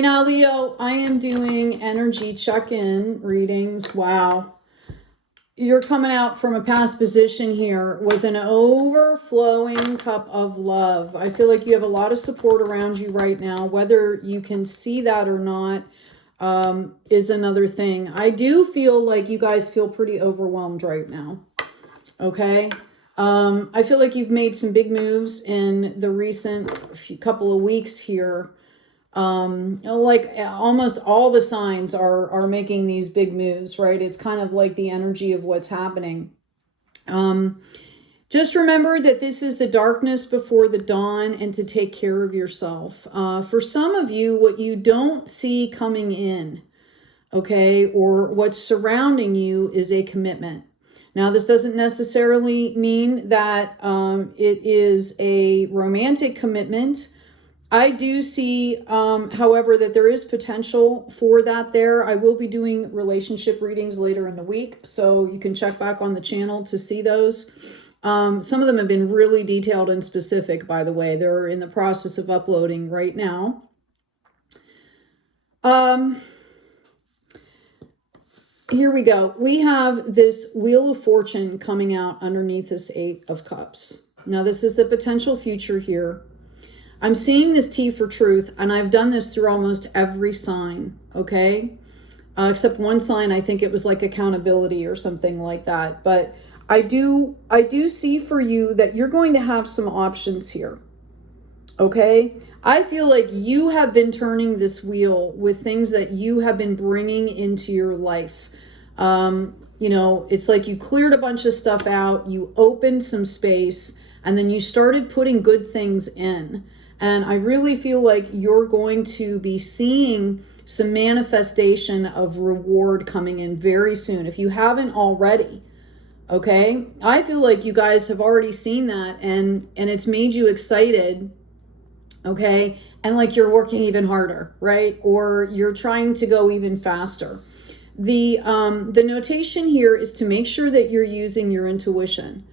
Now, Leo, I am doing energy check-in readings. Wow. You're coming out from a past position here with an overflowing cup of love. I feel like you have a lot of support around you right now. Whether you can see that or not is another thing. I do feel like you guys feel pretty overwhelmed right now. Okay. I feel like you've made some big moves in the recent couple of weeks here. Like almost all the signs are making these big moves, right? It's kind of like the energy of what's happening. Just remember that this is the darkness before the dawn, and to take care of yourself. For some of you, what you don't see coming in, okay, or what's surrounding you is a commitment. Now, this doesn't necessarily mean that it is a romantic commitment. I do see, however, that there is potential for that there. I will be doing relationship readings later in the week, so you can check back on the channel to see those. Some of them have been really detailed and specific, by the way. They're in the process of uploading right now. Here we go. We have this Wheel of Fortune coming out underneath this Eight of Cups. Now, this is the potential future here. I'm seeing this T for truth, and I've done this through almost every sign, okay? Except one sign, I think it was like accountability or something like that. But I do see for you that you're going to have some options here, okay? I feel like you have been turning this wheel with things that you have been bringing into your life. You know, it's like you cleared a bunch of stuff out, you opened some space, and then you started putting good things in. And I really feel like you're going to be seeing some manifestation of reward coming in very soon, if you haven't already, okay? I feel like you guys have already seen that, and it's made you excited, okay? And like you're working even harder, right? Or you're trying to go even faster. The notation here is to make sure that you're using your intuition.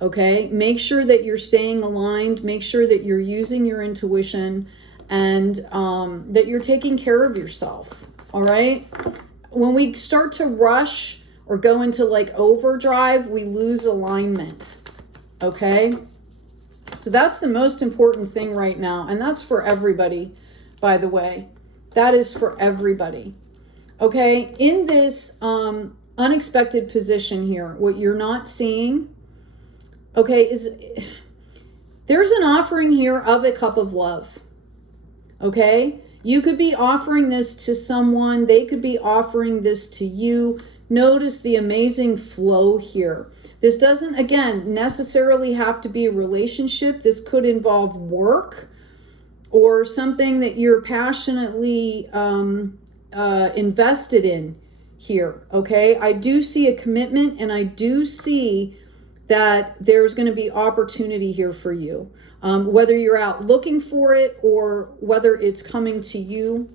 Okay, make sure that you're staying aligned, make sure that you're using your intuition, and that you're taking care of yourself, all right? When we start to rush or go into like overdrive, we lose alignment, okay? So that's the most important thing right now, and that's for everybody, by the way. That is for everybody, okay? In this unexpected position here, what you're not seeing, okay, is there's an offering here of a cup of love, okay? You could be offering this to someone. They could be offering this to you. Notice the amazing flow here. This doesn't, again, necessarily have to be a relationship. This could involve work or something that you're passionately invested in here, okay? I do see a commitment, and I do see that there's going to be opportunity here for you. Whether you're out looking for it or whether it's coming to you.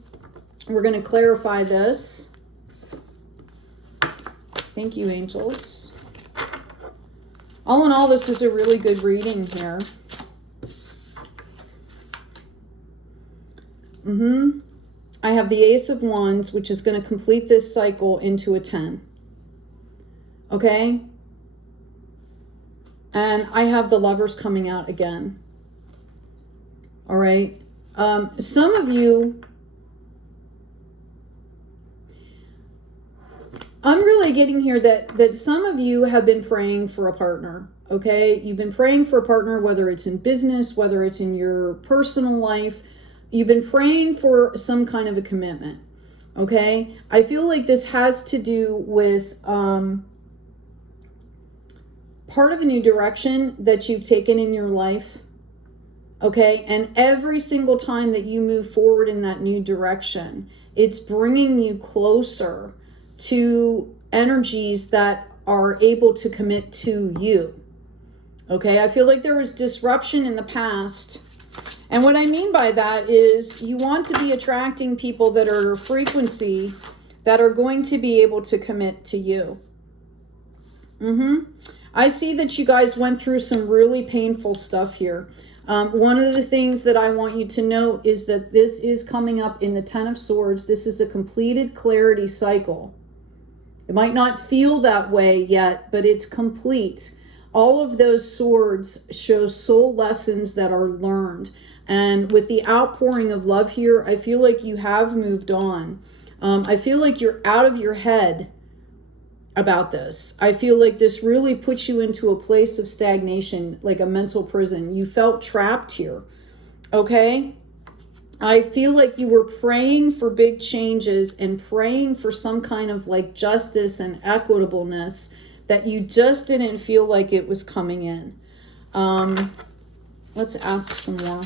We're going to clarify this. Thank you, angels. All in all, this is a really good reading here. I have the Ace of Wands, which is going to complete this cycle into a 10. Okay? And I have the Lovers coming out again. All right. Some of you, I'm really getting here that some of you have been praying for a partner. Okay. You've been praying for a partner, whether it's in business, whether it's in your personal life. You've been praying for some kind of a commitment. Okay. I feel like this has to do with, part of a new direction that you've taken in your life, okay? And every single time that you move forward in that new direction, it's bringing you closer to energies that are able to commit to you, okay? I feel like there was disruption in the past, and what I mean by that is you want to be attracting people that are frequency that are going to be able to commit to you. I see that you guys went through some really painful stuff here. One of the things that I want you to note is that this is coming up in the Ten of Swords. This is a completed clarity cycle. It might not feel that way yet, but it's complete. All of those swords show soul lessons that are learned. And with the outpouring of love here, I feel like you have moved on. I feel like you're out of your head about this. I feel like this really puts you into a place of stagnation, like a mental prison. You felt trapped here, okay? I feel like you were praying for big changes and praying for some kind of like justice and equitableness that you just didn't feel like it was coming in. Let's ask some more.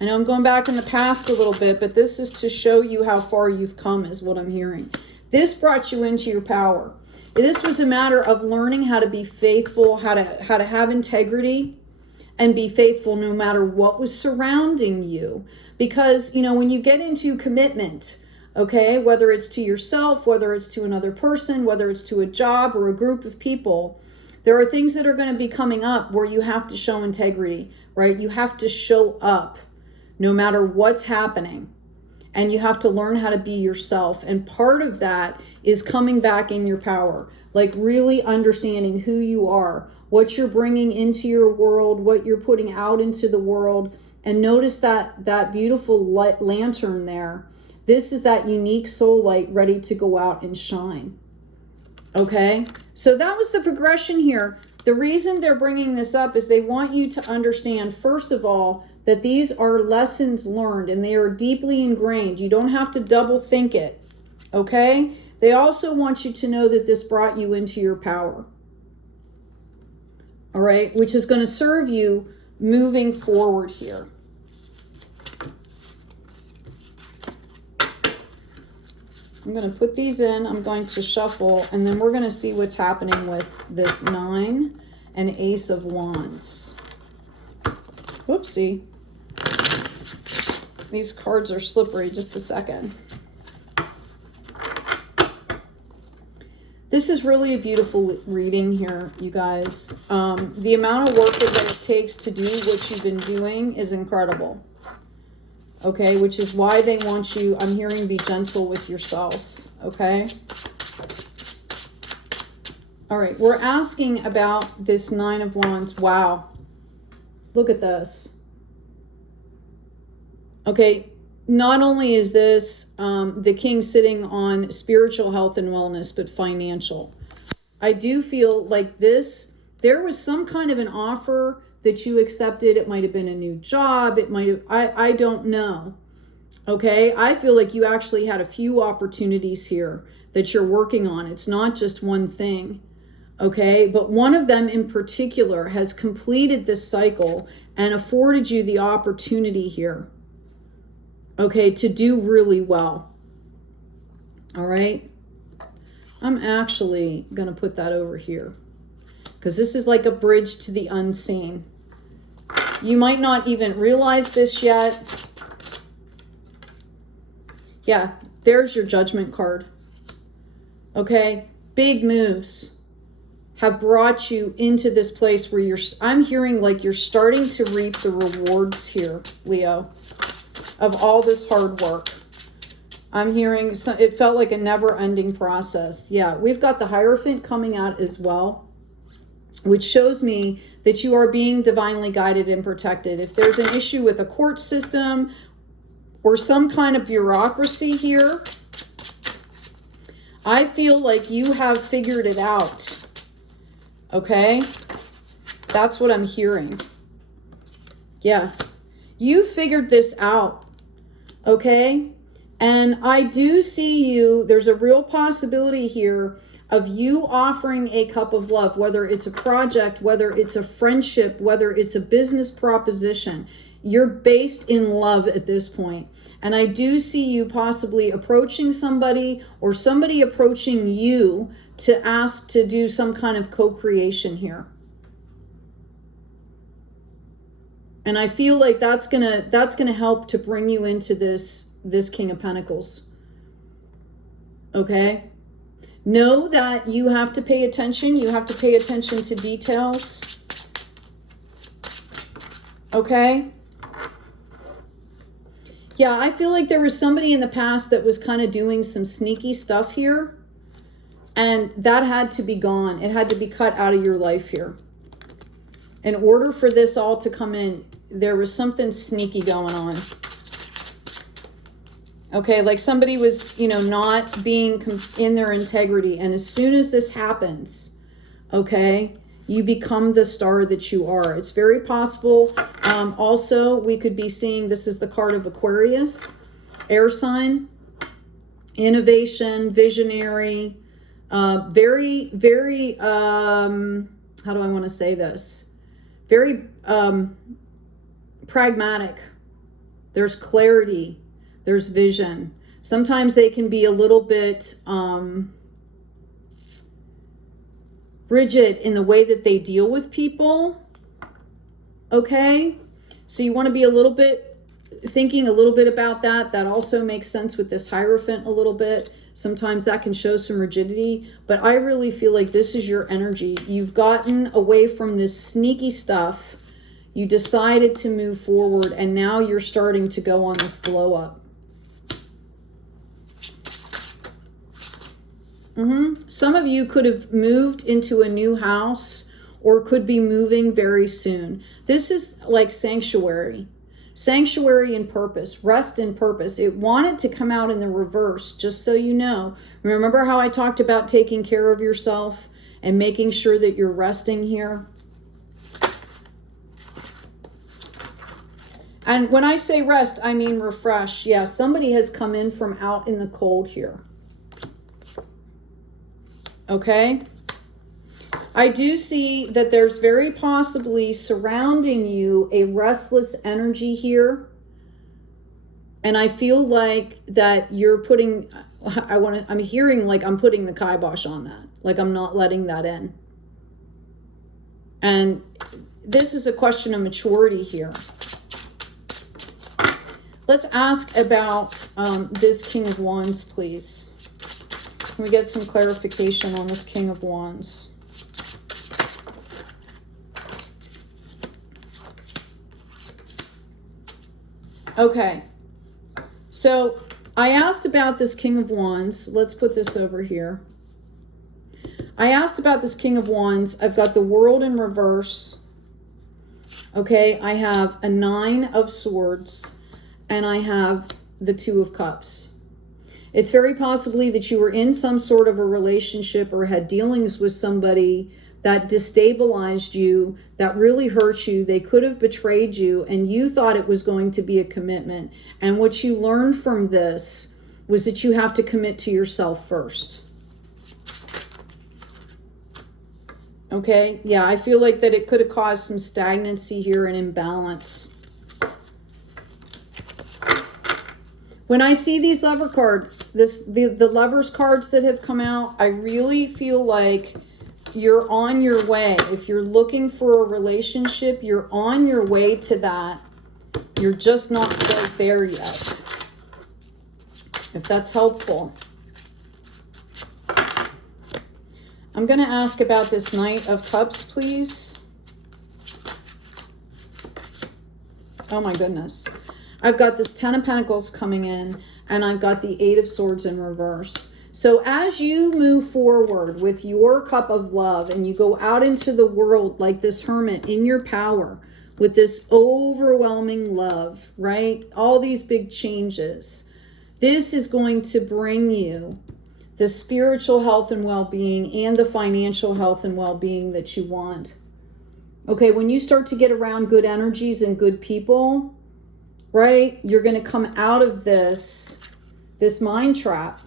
I know I'm going back in the past a little bit, but this is to show you how far you've come is what I'm hearing. This brought you into your power. This was a matter of learning how to be faithful, how to have integrity and be faithful no matter what was surrounding you. Because, you know, when you get into commitment, okay, whether it's to yourself, whether it's to another person, whether it's to a job or a group of people, there are things that are going to be coming up where you have to show integrity, right? You have to show up no matter what's happening. And you have to learn how to be yourself. And part of that is coming back in your power, like really understanding who you are, what you're bringing into your world, what you're putting out into the world. And notice that beautiful light lantern there. This is that unique soul light ready to go out and shine. Okay, so that was the progression here. The reason they're bringing this up is they want you to understand, first of all, that these are lessons learned and they are deeply ingrained. You don't have to double think it, okay? They also want you to know that this brought you into your power, all right? Which is going to serve you moving forward here. I'm going to put these in. I'm going to shuffle, and then we're going to see what's happening with this 9 and Ace of Wands. Whoopsie. These cards are slippery. Just a second. This is really a beautiful reading here, you guys. The amount of work that it takes to do what you've been doing is incredible. Okay, which is why they want you, I'm hearing, be gentle with yourself, okay? All right, we're asking about this 9 of Wands. Wow, look at this. Okay, not only is this the king sitting on spiritual health and wellness, but financial. I do feel like this, there was some kind of an offer that you accepted. It might have been a new job. It might have, I don't know. Okay. I feel like you actually had a few opportunities here that you're working on. It's not just one thing. Okay. But one of them in particular has completed this cycle and afforded you the opportunity here. Okay. To do really well. All right. I'm actually going to put that over here because this is like a bridge to the unseen. You might not even realize this yet. Yeah, there's your Judgment card. Okay, big moves have brought you into this place where I'm hearing like you're starting to reap the rewards here, Leo, of all this hard work. I'm hearing, it felt like a never-ending process. Yeah, we've got the Hierophant coming out as well, which shows me that you are being divinely guided and protected. If there's an issue with a court system or some kind of bureaucracy here, I feel like you have figured it out. Okay? That's what I'm hearing. Yeah. You figured this out. Okay? And I do see you, there's a real possibility here of you offering a cup of love, whether it's a project, whether it's a friendship, whether it's a business proposition. You're based in love at this point. And I do see you possibly approaching somebody or somebody approaching you to ask to do some kind of co-creation here. And I feel like that's gonna help to bring you into this King of Pentacles. Okay? Know that you have to pay attention. You have to pay attention to details. Okay? Yeah, I feel like there was somebody in the past that was kind of doing some sneaky stuff here. And that had to be gone. It had to be cut out of your life here. In order for this all to come in, there was something sneaky going on. Okay, like somebody was, you know, not being in their integrity. And as soon as this happens, okay, you become the star that you are. It's very possible. Also, we could be seeing, this is the card of Aquarius, air sign, innovation, visionary, very, very, how do I want to say this? Very pragmatic. There's clarity. There's vision. Sometimes they can be a little bit rigid in the way that they deal with people. Okay? So you want to be a little bit, thinking a little bit about that. That also makes sense with this Hierophant a little bit. Sometimes that can show some rigidity. But I really feel like this is your energy. You've gotten away from this sneaky stuff. You decided to move forward. And now you're starting to go on this glow up. Some of you could have moved into a new house or could be moving very soon. This is like sanctuary. Sanctuary and purpose, rest and purpose. It wanted to come out in the reverse, just so you know. Remember how I talked about taking care of yourself and making sure that you're resting here? And when I say rest, I mean refresh. Yeah, somebody has come in from out in the cold here. Okay? I do see that there's very possibly surrounding you a restless energy here. And I feel like that you're putting, I'm hearing like I'm putting the kibosh on that. Like I'm not letting that in. And this is a question of maturity here. Let's ask about this King of Wands, please. Can we get some clarification on this King of Wands? Okay. So I asked about this King of Wands. Let's put this over here. I asked about this King of Wands. I've got the World in reverse. Okay. I have a 9 of Swords and I have the 2 of Cups. It's very possibly that you were in some sort of a relationship or had dealings with somebody that destabilized you, that really hurt you. They could have betrayed you and you thought it was going to be a commitment. And what you learned from this was that you have to commit to yourself first. Okay? Yeah, I feel like that it could have caused some stagnancy here and imbalance. When I see these lover cards, the lovers cards that have come out, I really feel like you're on your way. If you're looking for a relationship, you're on your way to that. You're just not quite there yet. If that's helpful. I'm going to ask about this Knight of Cups, please. Oh my goodness. I've got this 10 of Pentacles coming in, and I've got the 8 of Swords in reverse. So as you move forward with your cup of love and you go out into the world like this hermit in your power with this overwhelming love, right? All these big changes. This is going to bring you the spiritual health and well-being and the financial health and well-being that you want. Okay, when you start to get around good energies and good people, right? You're going to come out of this mind trap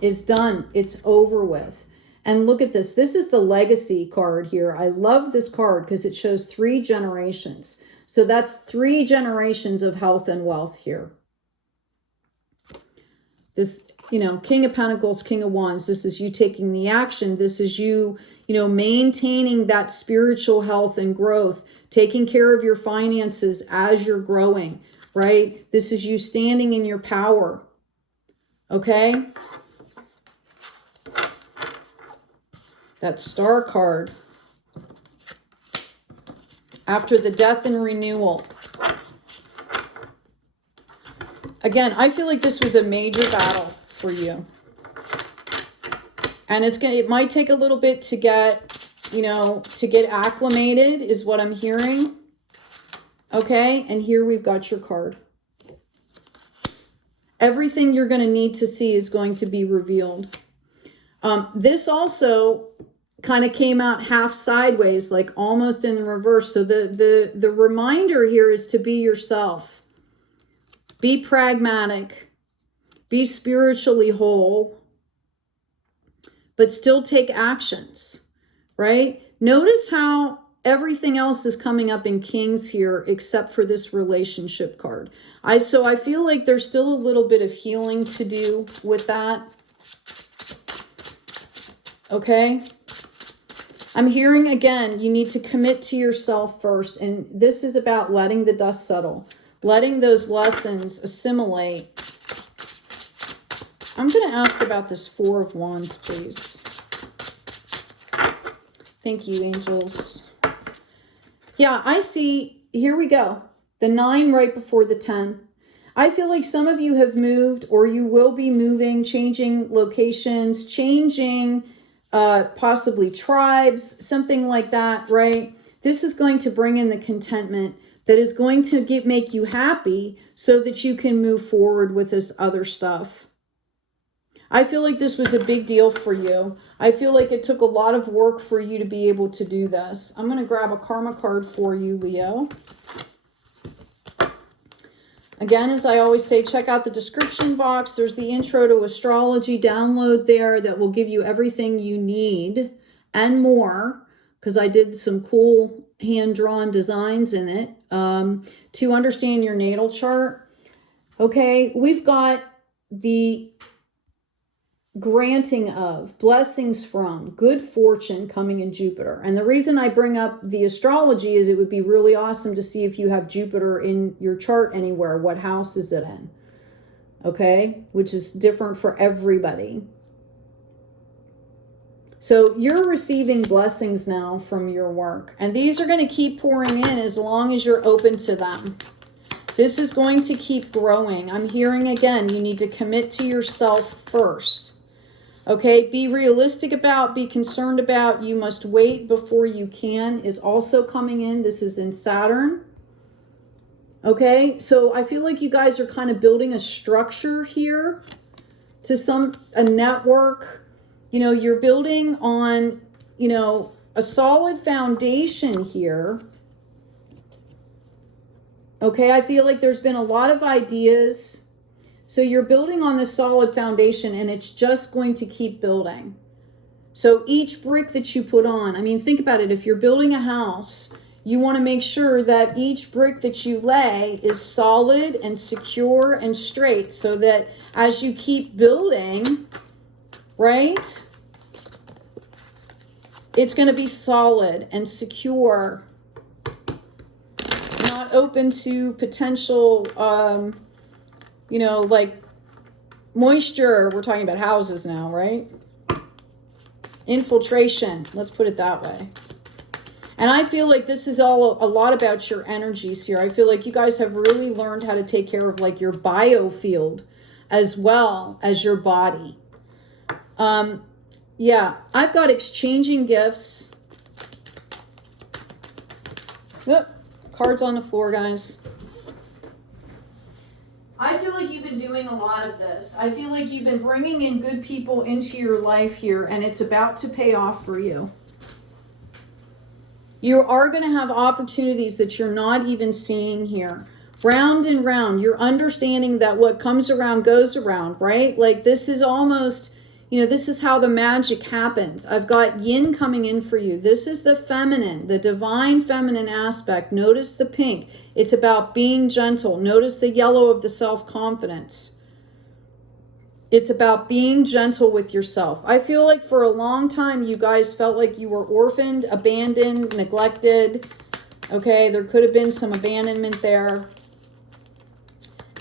is done. It's over with. And look at this. This is the legacy card here. I love this card because it shows 3 generations. So that's 3 generations of health and wealth here. This, you know, King of Pentacles, King of Wands. This is you taking the action. This is you, you know, maintaining that spiritual health and growth, taking care of your finances as you're growing, right? This is you standing in your power. Okay? That Star card. after the death and renewal. Again, I feel like this was a major battle for you. And it might take a little bit to get, you know, to get acclimated is what I'm hearing. Okay, and here we've got your card. Everything you're going to need to see is going to be revealed. This also kind of came out half sideways, like almost in the reverse. So the reminder here is to be yourself. Be pragmatic. Be spiritually whole. But still take actions, right? Notice how everything else is coming up in Kings here except for this relationship card. So I feel like there's still a little bit of healing to do with that. Okay? I'm hearing again, you need to commit to yourself first. And this is about letting the dust settle. Letting those lessons assimilate. I'm going to ask about this Four of Wands, please. Thank you, angels. Yeah, I see, here we go. The 9 right before the 10. I feel like some of you have moved or you will be moving, changing locations, changing possibly tribes, something like that, right? This is going to bring in the contentment that is going to make you happy so that you can move forward with this other stuff. I feel like this was a big deal for you. I feel like it took a lot of work for you to be able to do this. I'm going to grab a karma card for you, Leo. Again, as I always say, check out the description box. There's the intro to astrology download there that will give you everything you need and more, because I did some cool hand-drawn designs in it to understand your natal chart. Okay, we've got the granting of, blessings from, good fortune coming in Jupiter. And the reason I bring up the astrology is it would be really awesome to see if you have Jupiter in your chart anywhere. What house is it in? Okay, which is different for everybody. So you're receiving blessings now from your work. And these are going to keep pouring in as long as you're open to them. This is going to keep growing. I'm hearing again, you need to commit to yourself first. Okay, be realistic about, be concerned about, you must wait before you can is also coming in. This is in Saturn. Okay, so I feel like you guys are kind of building a structure here to a network. You know, you're building on, you know, a solid foundation here. Okay, I feel like there's been a lot of ideas. So you're building on this solid foundation and it's just going to keep building. So each brick that you put on, I mean, think about it. If you're building a house, you want to make sure that each brick that you lay is solid and secure and straight so that as you keep building, right, it's going to be solid and secure, not open to potential you know, like moisture. We're talking about houses now, right? Infiltration. Let's put it that way. And I feel like this is all a lot about your energies here. I feel like you guys have really learned how to take care of like your biofield as well as your body. Yeah, I've got exchanging gifts. Oh, cards on the floor, guys. I feel like you've been doing a lot of this. I feel like you've been bringing in good people into your life here, and it's about to pay off for you. You are going to have opportunities that you're not even seeing here. Round and round, you're understanding that what comes around goes around, right? Like this is almost, you know, this is how the magic happens. I've got yin coming in for you. This is the feminine, the divine feminine aspect. Notice the pink. It's about being gentle. Notice the yellow of the self-confidence. It's about being gentle with yourself. I feel like for a long time, you guys felt like you were orphaned, abandoned, neglected. Okay, there could have been some abandonment there.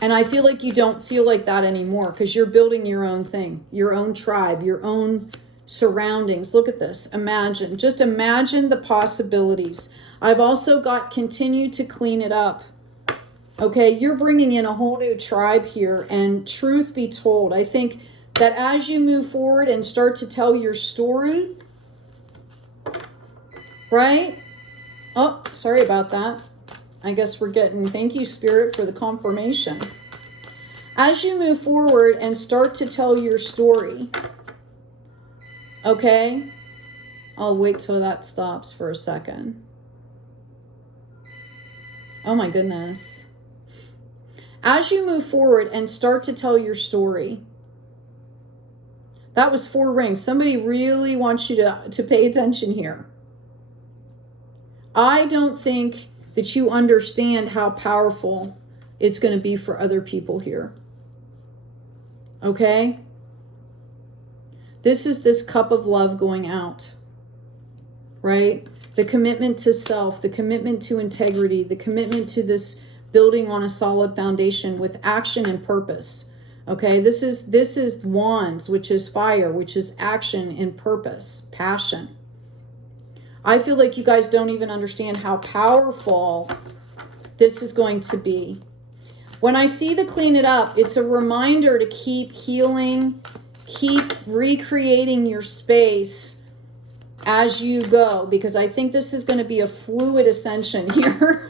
And I feel like you don't feel like that anymore because you're building your own thing, your own tribe, your own surroundings. Look at this. Imagine. Just imagine the possibilities. I've also got continue to clean it up. Okay, you're bringing in a whole new tribe here. And truth be told, I think that as you move forward and start to tell your story, right? Oh, sorry about that. I guess we're getting, thank you, Spirit, for the confirmation. As you move forward and start to tell your story, okay? I'll wait till that stops for a second. Oh my goodness. As you move forward and start to tell your story, that was 4 rings. Somebody really wants you to pay attention here. I don't think that you understand how powerful it's going to be for other people here. Okay? This is this cup of love going out, right? The commitment to self, the commitment to integrity, the commitment to this building on a solid foundation with action and purpose. Okay, this is wands, which is fire, which is action and purpose, passion. I feel like you guys don't even understand how powerful this is going to be. When I see the clean it up, it's a reminder to keep healing, keep recreating your space as you go, because I think this is going to be a fluid ascension here.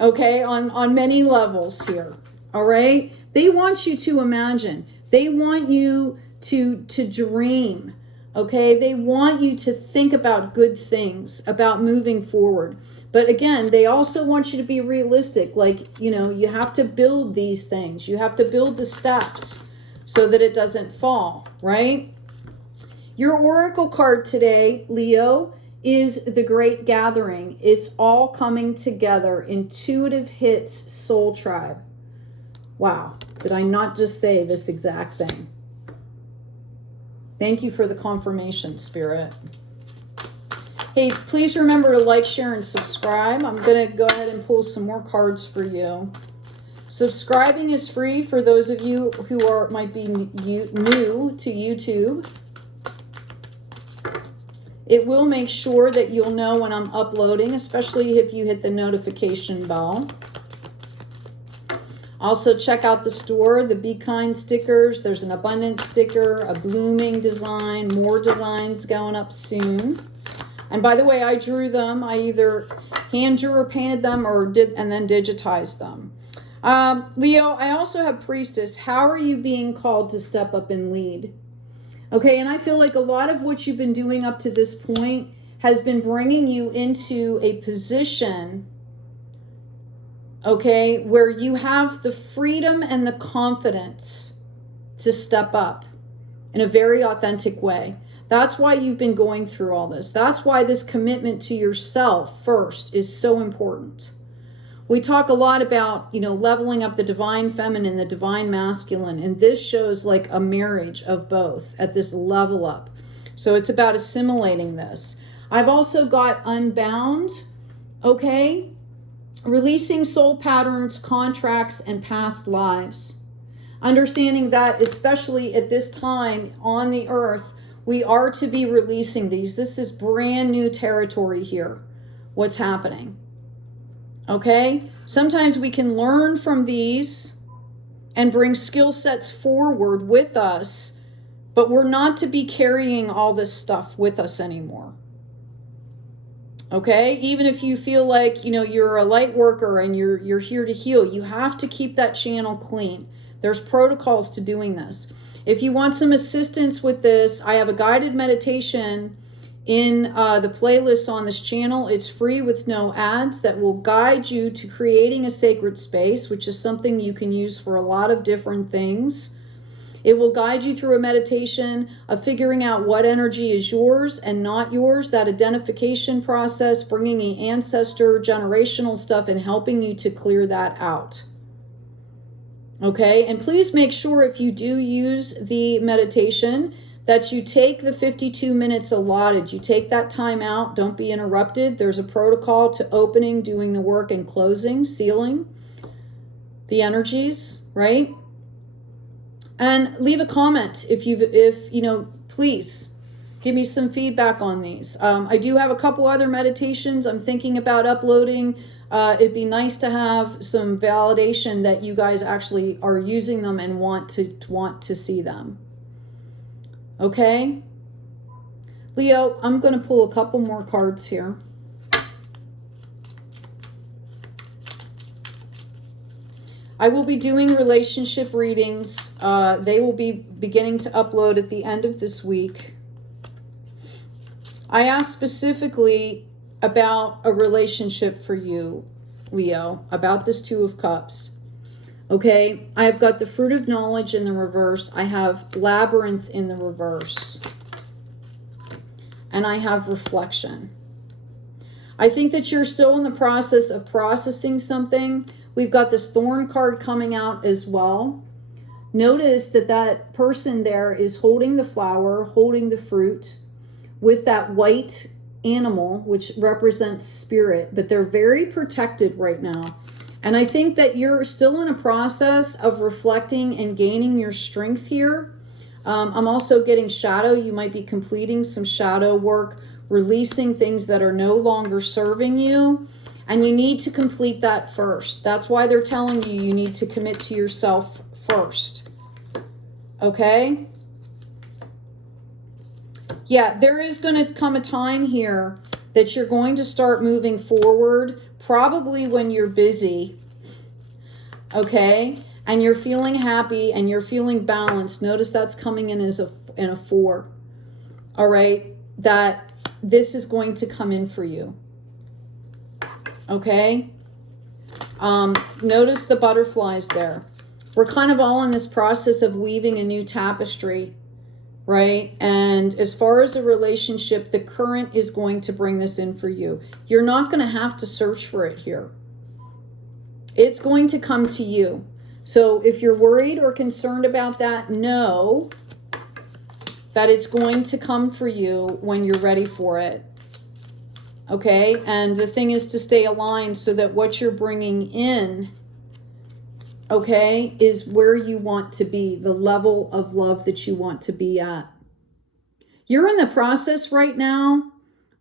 Okay, on many levels here. All right, they want you to imagine. They want you to dream. Okay, they want you to think about good things, about moving forward. But again, they also want you to be realistic. Like, you know, you have to build these things. You have to build the steps so that it doesn't fall, right? Your oracle card today, Leo, is the Great Gathering. It's all coming together. Intuitive hits, soul tribe. Wow. Did I not just say this exact thing? Thank you for the confirmation, Spirit. Hey, please remember to like, share, and subscribe. I'm going to go ahead and pull some more cards for you. Subscribing is free for those of you who might be new to YouTube. It will make sure that you'll know when I'm uploading, especially if you hit the notification bell. Also, check out the store, the Be Kind stickers. There's an abundance sticker, a blooming design, more designs going up soon. And by the way, I drew them. I either hand drew or painted them or and then digitized them. Leo, I also have Priestess. How are you being called to step up and lead? Okay, and I feel like a lot of what you've been doing up to this point has been bringing you into a position, okay, where you have the freedom and the confidence to step up in a very authentic way. That's why you've been going through all this. That's why this commitment to yourself first is so important. We talk a lot about, you know, leveling up the divine feminine, the divine masculine, and this shows like a marriage of both at this level up. So it's about assimilating this. I've also got Unbound, okay? Releasing soul patterns, contracts, and past lives. Understanding that, especially at this time on the earth, we are to be releasing these. This is brand new territory here, what's happening. Okay? Sometimes we can learn from these and bring skill sets forward with us, but we're not to be carrying all this stuff with us anymore. Okay? Even if you feel like, you know, you're a light worker and you're here to heal, you have to keep that channel clean. There's protocols to doing this. If you want some assistance with this, I have a guided meditation in the playlist on this channel. It's free with no ads that will guide you to creating a sacred space, which is something you can use for a lot of different things. It will guide you through a meditation of figuring out what energy is yours and not yours, that identification process, bringing in ancestor, generational stuff, and helping you to clear that out. Okay, and please make sure if you do use the meditation that you take the 52 minutes allotted. You take that time out. Don't be interrupted. There's a protocol to opening, doing the work, and closing, sealing the energies, right? And leave a comment if you know, please. Give me some feedback on these. I do have a couple other meditations I'm thinking about uploading. It'd be nice to have some validation that you guys actually are using them and want to see them. Okay? Leo, I'm going to pull a couple more cards here. I will be doing relationship readings. They will be beginning to upload at the end of this week. I asked specifically about a relationship for you, Leo, about this Two of Cups. Okay, I've got the Fruit of Knowledge in the reverse. I have Labyrinth in the reverse. And I have Reflection. I think that you're still in the process of processing something. We've got this Thorn card coming out as well. Notice that that person there is holding the flower, holding the fruit, with that white animal, which represents spirit, but they're very protected right now. And I think that you're still in a process of reflecting and gaining your strength here. I'm also getting shadow. You might be completing some shadow work, releasing things that are no longer serving you. And you need to complete that first. That's why they're telling you you need to commit to yourself first. Okay? Yeah, there is going to come a time here that you're going to start moving forward, probably when you're busy, okay? And you're feeling happy and you're feeling balanced. Notice that's coming in as in a 4, all right? That this is going to come in for you, okay? Notice the butterflies there. We're kind of all in this process of weaving a new tapestry, right? And as far as a relationship, the current is going to bring this in for you. You're not going to have to search for it here. It's going to come to you. So if you're worried or concerned about that, know that it's going to come for you when you're ready for it. Okay? And the thing is to stay aligned so that what you're bringing in, okay, is where you want to be, the level of love that you want to be at. You're in the process right now,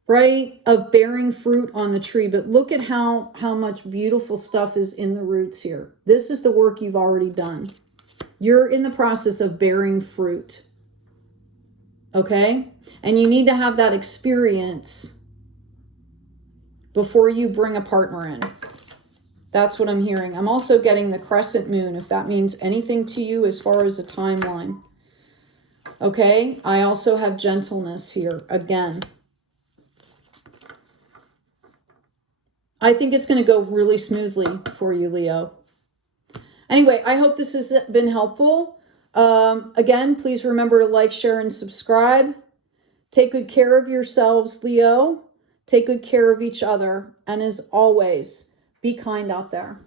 right, of bearing fruit on the tree, but look at how much beautiful stuff is in the roots here. This is the work you've already done. You're in the process of bearing fruit, okay? And you need to have that experience before you bring a partner in. That's what I'm hearing. I'm also getting the crescent moon, if that means anything to you as far as a timeline. Okay, I also have gentleness here again. I think it's going to go really smoothly for you, Leo. Anyway, I hope this has been helpful. Again, please remember to like, share, and subscribe. Take good care of yourselves, Leo. Take good care of each other. And as always, be kind out there.